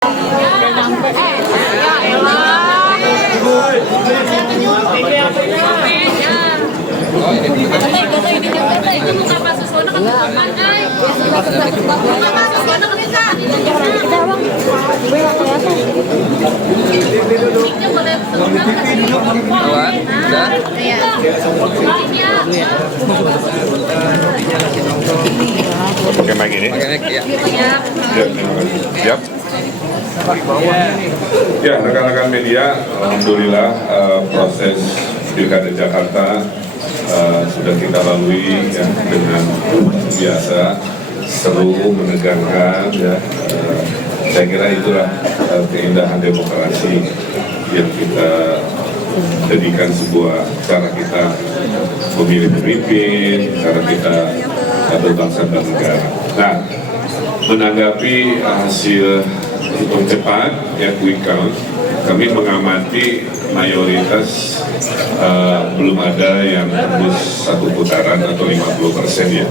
Pakai mic ini? Ya. Siap. Ya, rekan-rekan media, alhamdulillah proses Pilkada Jakarta sudah kita lalui ya, dengan biasa, seru, menegangkan ya. Saya kira itulah keindahan demokrasi yang kita jadikan sebuah cara kita memilih pemimpin, cara kita berbangsa dan negara. Nah, menanggapi hasil hitung cepat ya, quick count, kami mengamati mayoritas belum ada yang tembus satu putaran atau 50% ya.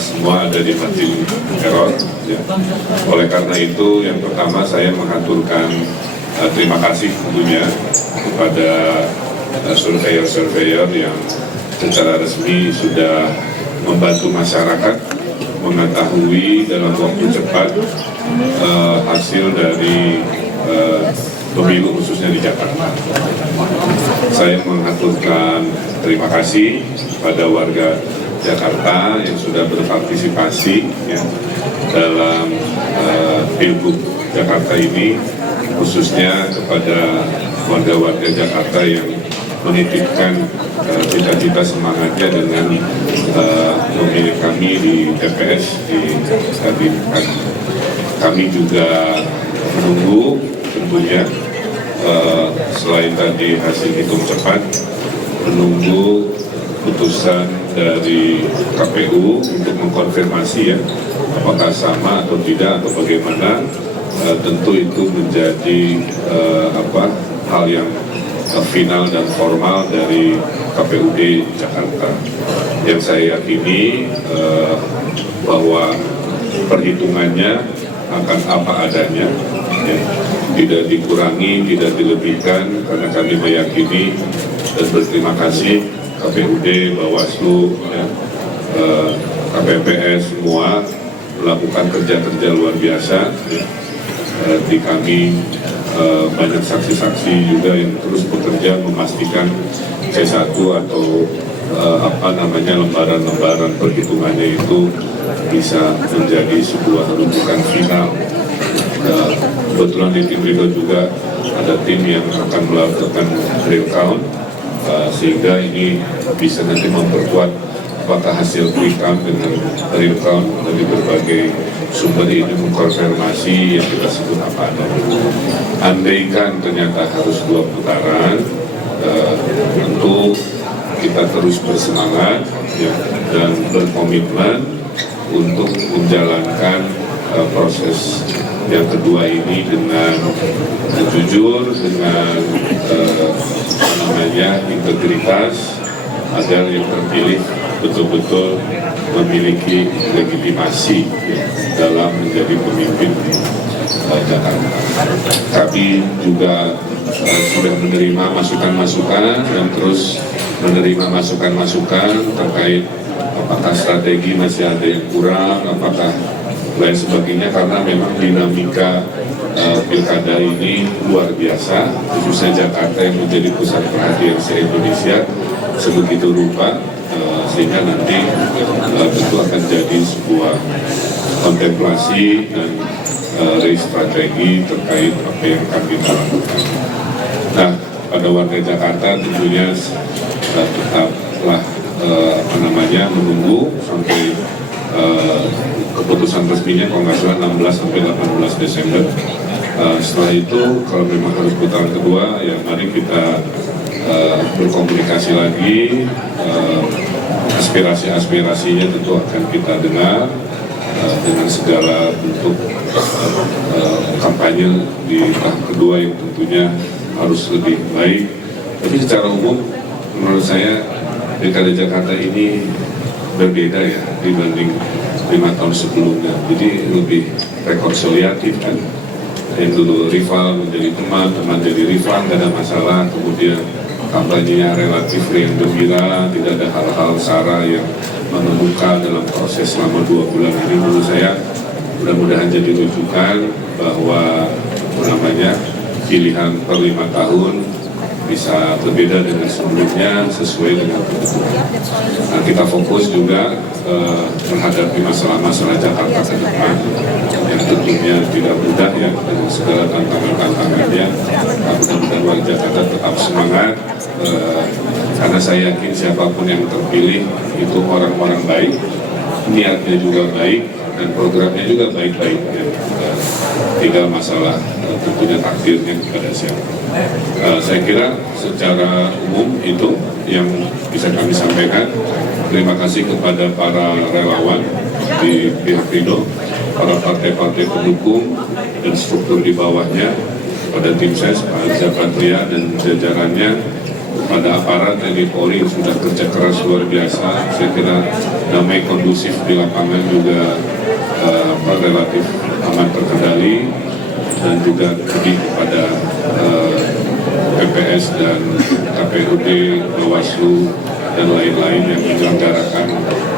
Semua ada di margin error ya. Oleh karena itu, yang pertama saya mengaturkan terima kasih tentunya kepada surveyor-surveyor yang secara resmi sudah membantu masyarakat mengetahui dalam waktu cepat hasil dari pemilu khususnya di Jakarta. Saya mengaturkan terima kasih pada warga Jakarta yang sudah berpartisipasi ya, dalam Pilgub Jakarta ini, khususnya kepada warga-warga Jakarta yang menitipkan cita-cita semangatnya dengan memilih kami di TPS di Kadin. Kami juga menunggu tentunya selain tadi hasil hitung cepat, menunggu putusan dari KPU untuk mengkonfirmasi ya apakah sama atau tidak atau bagaimana. Tentu itu menjadi hal yang final dan formal dari KPUD Jakarta. Yang saya yakini bahwa perhitungannya akan apa adanya, ya, tidak dikurangi, tidak dilebihkan, karena kami meyakini dan berterima kasih KPUD, Bawaslu, ya, KPPS semua melakukan kerja-kerja luar biasa. Ya. Di kami banyak saksi-saksi juga yang terus bekerja memastikan C1 atau lembaran-lembaran perhitungannya itu bisa menjadi sebuah rujukan final. Kebetulan di tim Rido juga ada tim yang akan melakukan real count, sehingga ini bisa nanti memperkuat apakah hasil quick count dengan real count dari berbagai sumber ini mengkonfirmasi yang kita sebut apa adanya. Andaikan ternyata harus 2 putaran, tentu kita terus bersemangat ya, dan berkomitmen untuk menjalankan proses yang kedua ini dengan jujur, dengan integritas, agar yang terpilih betul-betul memiliki legitimasi dalam menjadi pemimpin di Jakarta. Kami juga sudah menerima masukan-masukan dan terus menerima masukan-masukan terkait apakah strategi masih ada yang kurang, apakah lain sebagainya, karena memang dinamika pilkada ini luar biasa, khususnya Jakarta yang menjadi pusat perhatian se-Indonesia sebegitu rupa, sehingga nanti tentu akan jadi sebuah kontemplasi dan strategi terkait apa yang akan kita lakukan. Nah, pada warga Jakarta tentunya tetaplah menunggu sampai keputusan resminya kalau nggak salah 16 sampai 18 Desember. Setelah itu kalau memang harus putaran kedua, ya mari kita berkomunikasi lagi, aspirasi-aspirasinya tentu akan kita dengar dengan segala bentuk kampanye di tahap kedua yang tentunya harus lebih baik. Tapi secara umum menurut saya Pilkada Jakarta ini berbeda ya dibanding 5 tahun sebelumnya, jadi lebih rekonsiliatif kan. yang dulu rival menjadi teman, teman jadi rival, tidak ada masalah. Kemudian kampanyenya relatif riang gembira, tidak ada hal-hal sara yang mengemuka dalam proses selama 2 bulan ini. Menurut saya mudah-mudahan jadi rujukan bahwa pilihan per 5 tahun bisa berbeda dengan sebelumnya sesuai dengan kebutuhan. Nah, kita fokus juga menghadapi masalah-masalah Jakarta ke depan yang tentunya tidak mudah ya dengan segala tantangan-tantangannya. Mudah-mudahan warga Jakarta tetap semangat karena saya yakin siapapun yang terpilih itu orang-orang baik, niatnya juga baik dan programnya juga baik-baik. Tinggal masalah tentunya takdirnya kepada siapa. Saya kira secara umum itu yang bisa kami sampaikan. Terima kasih kepada para relawan di pihak Ridho, para partai-partai pendukung dan struktur di bawahnya, pada tim ses, Pak Arza Patria dan jajarannya, pada aparat TNI Polri yang sudah kerja keras luar biasa. Saya kira damai kondusif di lapangan juga relatif aman terkendali, dan juga lebih kepada PPS dan KPUD, Bawaslu dan lain-lain yang menyelenggarakan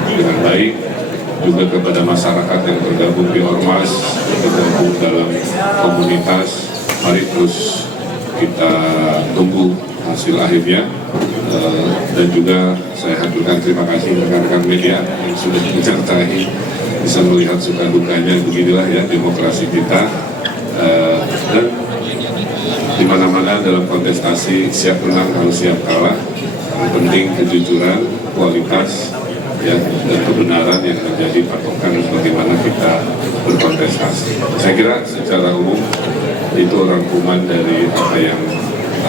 dengan baik, juga kepada masyarakat yang tergabung di Ormas, tergabung dalam komunitas. Mari terus kita tunggu hasil akhirnya, dan juga saya haturkan terima kasih rekan-rekan media yang sudah menyertai, bisa melihat suka dukanya. Beginilah ya demokrasi kita, dan di mana-mana dalam kontestasi siap menang harus siap kalah. Yang penting kejujuran, kualitas, ya, dan kebenaran yang menjadi patokan bagaimana kita berkontestasi. Saya kira secara umum itu rangkuman dari apa yang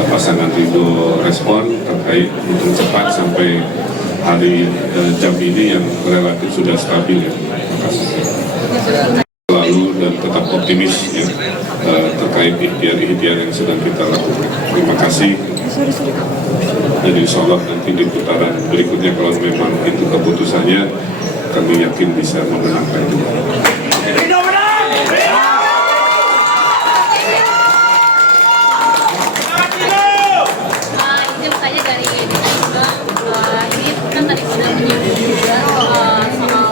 pasangan Ridho respon terkait hitung cepat sampai hari jam ini yang relatif sudah stabil ya. Terima kasih. Lalu dan tetap optimis ya, terkait ikhtiar-ikhtiar yang sedang kita lakukan. Terima kasih. Dan insya Allah nanti di putaran berikutnya kalau memang itu keputusannya, kami yakin bisa memenangkan juga. Kan tadi sudah menyinggung juga soal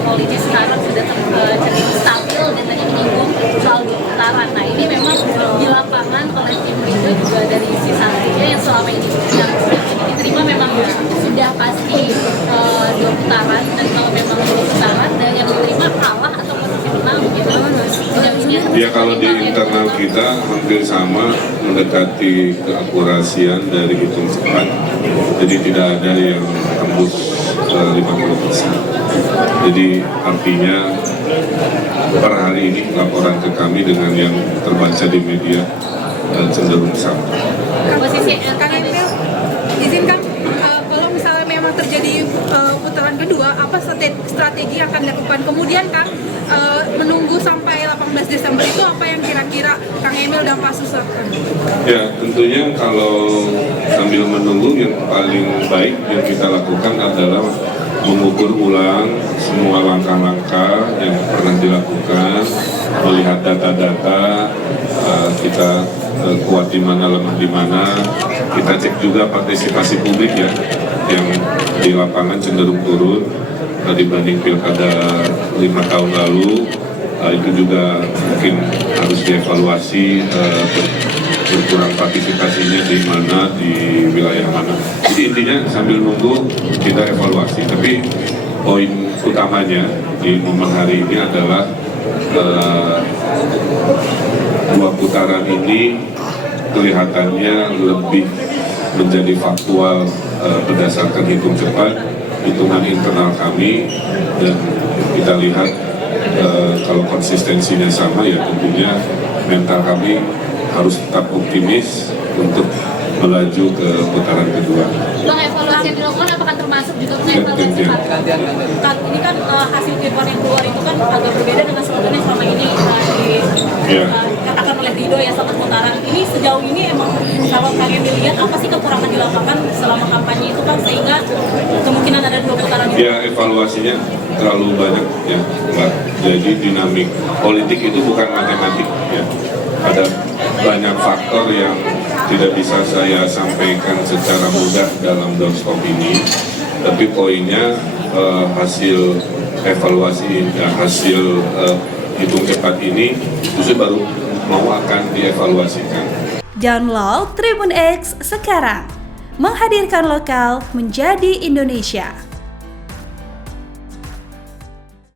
politis sekarang sudah jadi stabil, dan tadi menyinggung soal putaran. Nah ini memang di lapangan oleh tim Ridho juga dari sisi saksinya yang selama ini diterima memang sudah pasti 2 putaran, dan kalau memang 2 putaran dan yang diterima kalah atau posisi menang gitu. Ya kalau di internal kita hampir sama, mendekati keakurasian dari hitung cepat, jadi tidak ada yang tembus 50%. Jadi artinya per hari ini laporan ke kami dengan yang terbaca di media cenderung sama. Posisi izinkan kalau misalnya memang terjadi putaran kedua, apa strategi yang akan dilakukan? Kemudian Kang, menunggu sampai 18 Desember itu apa yang kira-kira Kang Emil dan Pak Sus lakukan? Ya tentunya kalau sambil menunggu, yang paling baik yang kita lakukan adalah mengukur ulang semua langkah-langkah yang pernah dilakukan, melihat data-data, kita kuat di mana, lemah di mana. Kita cek juga partisipasi publik ya, yang di lapangan cenderung turun dibanding pilkada 5 tahun lalu. Itu juga mungkin harus dievaluasi, berkurang partisipasinya di mana, di wilayah mana. Jadi intinya sambil nunggu kita evaluasi. Tapi poin utamanya di momen hari ini adalah 2 putaran ini kelihatannya lebih menjadi faktual berdasarkan hitung cepat, hitungan internal kami, dan kita lihat kalau konsistensinya sama ya tentunya mental kami harus tetap optimis untuk melaju ke putaran kedua. Evaluasi yang dilakukan apakah termasuk juga evaluasi ini kan hasil quick-count yang keluar itu kan agak berbeda dengan sebelumnya yang selama ini dikatakan oleh Ridho ya 1 putaran. Ini sejauh ini emang kalau kalian dilihat apa sih kekurangan di lapangan selama kampanye itu kan sehingga kemungkinan ada 2 putaran itu? Ya evaluasinya terlalu banyak ya, Mbak. Jadi dinamik politik itu bukan matematik. faktor yang tidak bisa saya sampaikan secara mudah dalam doorstop ini, tapi poinnya hasil evaluasi, hasil hitung cepat ini itu baru mau akan dievaluasikan. Download Tribun X sekarang, menghadirkan lokal menjadi Indonesia.